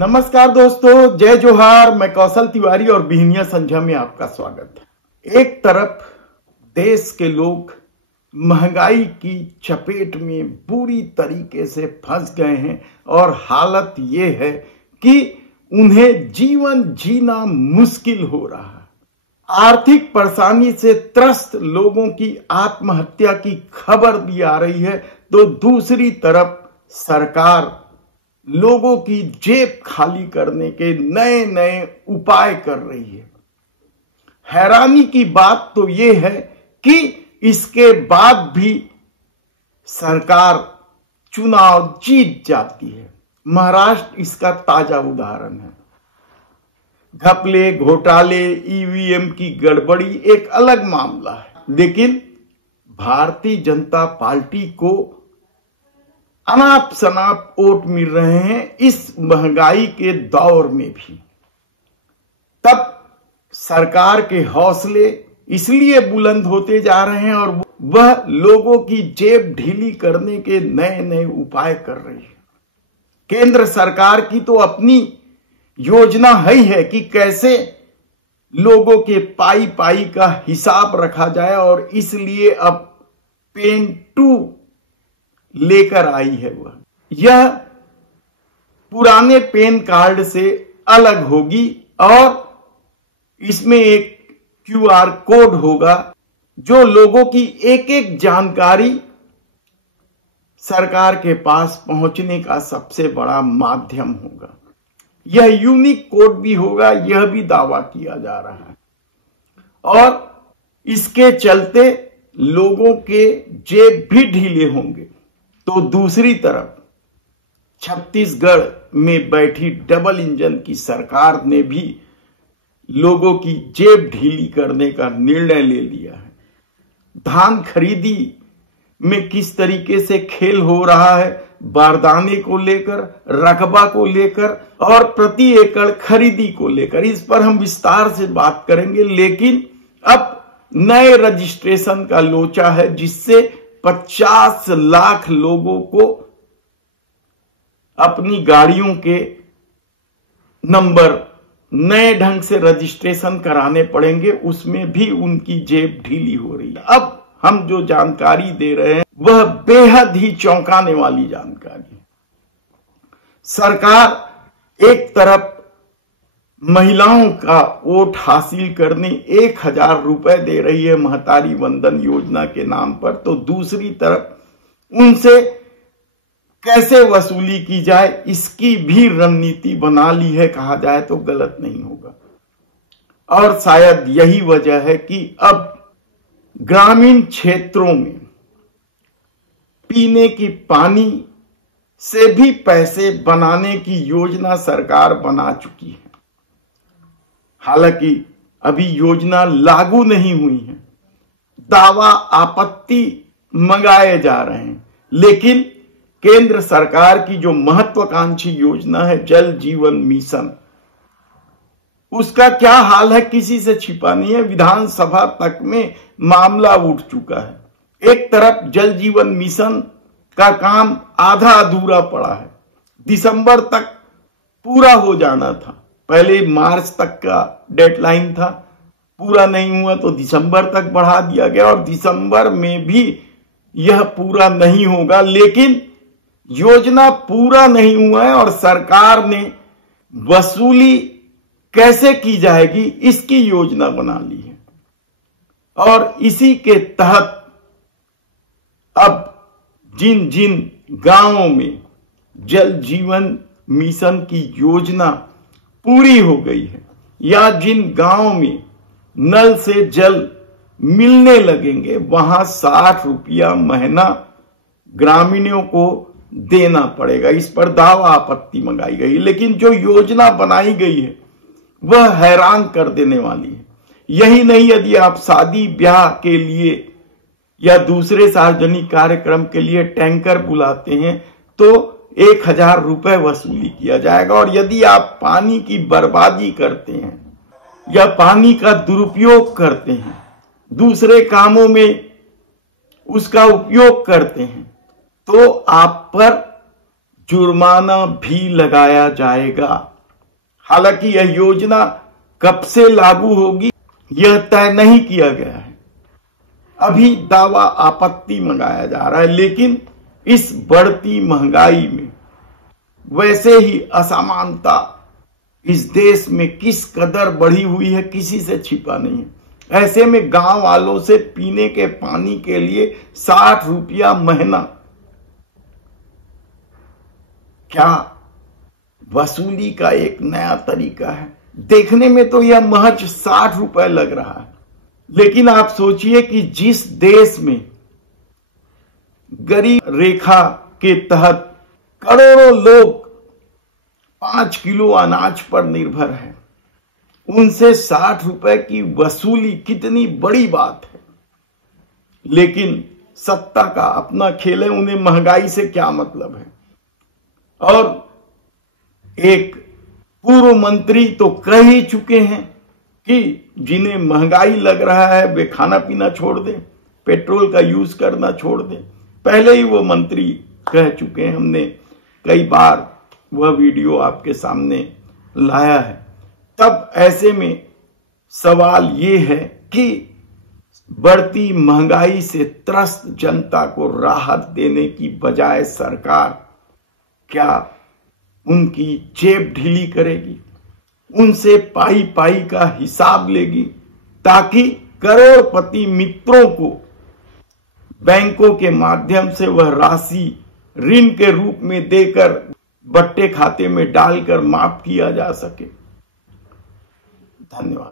नमस्कार दोस्तों, जय जोहार। मैं कौशल तिवारी और बिहनिया संझा में आपका स्वागत है। एक तरफ देश के लोग महंगाई की चपेट में बुरी तरीके से फंस गए हैं और हालत ये है कि उन्हें जीवन जीना मुश्किल हो रहा है। आर्थिक परेशानी से त्रस्त लोगों की आत्महत्या की खबर भी आ रही है, तो दूसरी तरफ सरकार लोगों की जेब खाली करने के नए नए उपाय कर रही है। हैरानी की बात तो यह है कि इसके बाद भी सरकार चुनाव जीत जाती है। महाराष्ट्र इसका ताजा उदाहरण है। घपले, घोटाले, ईवीएम की गड़बड़ी एक अलग मामला है, लेकिन भारतीय जनता पार्टी को अनाप शनाप वोट मिल रहे हैं इस महंगाई के दौर में भी। तब सरकार के हौसले इसलिए बुलंद होते जा रहे हैं और वह लोगों की जेब ढीली करने के नए नए उपाय कर रही है। केंद्र सरकार की तो अपनी योजना है कि कैसे लोगों के पाई पाई का हिसाब रखा जाए, और इसलिए अब पेन 2 लेकर आई है। यह पुराने पेन कार्ड से अलग होगी और इसमें एक QR कोड होगा जो लोगों की एक एक जानकारी सरकार के पास पहुंचने का सबसे बड़ा माध्यम होगा। यह यूनिक कोड भी होगा, यह भी दावा किया जा रहा है, और इसके चलते लोगों के जेब भी ढीले होंगे। तो दूसरी तरफ छत्तीसगढ़ में बैठी डबल इंजन की सरकार ने भी लोगों की जेब ढीली करने का निर्णय ले लिया है। धान खरीदी में किस तरीके से खेल हो रहा है, बारदाने को लेकर, रकबा को लेकर और प्रति एकड़ खरीदी को लेकर, इस पर हम विस्तार से बात करेंगे। लेकिन अब नए रजिस्ट्रेशन का लोचा है जिससे 50 लाख लोगों को अपनी गाड़ियों के नंबर नए ढंग से रजिस्ट्रेशन कराने पड़ेंगे। उसमें भी उनकी जेब ढीली हो रही है। अब हम जो जानकारी दे रहे हैं वह बेहद ही चौंकाने वाली जानकारी है। सरकार एक तरफ महिलाओं का वोट हासिल करने 1000 रुपए दे रही है महतारी वंदन योजना के नाम पर, तो दूसरी तरफ उनसे कैसे वसूली की जाए इसकी भी रणनीति बना ली है, कहा जाए तो गलत नहीं होगा। और शायद यही वजह है कि अब ग्रामीण क्षेत्रों में पीने की पानी से भी पैसे बनाने की योजना सरकार बना चुकी है। हालांकि अभी योजना लागू नहीं हुई है, दावा आपत्ति मंगाए जा रहे हैं, लेकिन केंद्र सरकार की जो महत्वाकांक्षी योजना है जल जीवन मिशन, उसका क्या हाल है किसी से छिपा नहीं है। विधानसभा तक में मामला उठ चुका है। एक तरफ जल जीवन मिशन का काम आधा अधूरा पड़ा है, दिसंबर तक पूरा हो जाना था। पहले मार्च तक का डेडलाइन था, पूरा नहीं हुआ तो दिसंबर तक बढ़ा दिया गया, और दिसंबर में भी यह पूरा नहीं होगा। लेकिन योजना पूरा नहीं हुआ है और सरकार ने वसूली कैसे की जाएगी इसकी योजना बना ली है। और इसी के तहत अब जिन जिन गांवों में जल जीवन मिशन की योजना पूरी हो गई है या जिन गांवों में नल से जल मिलने लगेंगे, वहां 60 रुपया महीना ग्रामीणों को देना पड़ेगा। इस पर दावा आपत्ति मंगाई गई, लेकिन जो योजना बनाई गई है वह हैरान कर देने वाली है। यही नहीं, यदि आप शादी ब्याह के लिए या दूसरे सार्वजनिक कार्यक्रम के लिए टैंकर बुलाते हैं तो 1000 रुपए वसूली किया जाएगा, और यदि आप पानी की बर्बादी करते हैं या पानी का दुरुपयोग करते हैं, दूसरे कामों में उसका उपयोग करते हैं, तो आप पर जुर्माना भी लगाया जाएगा। हालांकि यह योजना कब से लागू होगी यह तय नहीं किया गया है। अभी दावा आपत्ति मंगाया जा रहा है, लेकिन इस बढ़ती महंगाई में वैसे ही असमानता इस देश में किस कदर बढ़ी हुई है किसी से छिपा नहीं है। ऐसे में गांव वालों से पीने के पानी के लिए 60 रुपया महीना क्या वसूली का एक नया तरीका है। देखने में तो यह महज 60 रुपए लग रहा है, लेकिन आप सोचिए कि जिस देश में गरीब रेखा के तहत करोड़ों लोग 5 किलो अनाज पर निर्भर है, उनसे 60 रुपए की वसूली कितनी बड़ी बात है। लेकिन सत्ता का अपना खेल है, उन्हें महंगाई से क्या मतलब है। और एक पूर्व मंत्री तो कह ही चुके हैं कि जिन्हें महंगाई लग रहा है वे खाना पीना छोड़ दें, पेट्रोल का यूज करना छोड़ दें। पहले ही वो मंत्री कह चुके हैं, हमने कई बार वह वीडियो आपके सामने लाया है। तब ऐसे में सवाल ये है कि बढ़ती महंगाई से त्रस्त जनता को राहत देने की बजाय सरकार क्या उनकी जेब ढीली करेगी, उनसे पाई पाई का हिसाब लेगी, ताकि करोड़पति मित्रों को बैंकों के माध्यम से वह राशि ऋण के रूप में देकर बट्टे खाते में डालकर माफ किया जा सके। धन्यवाद।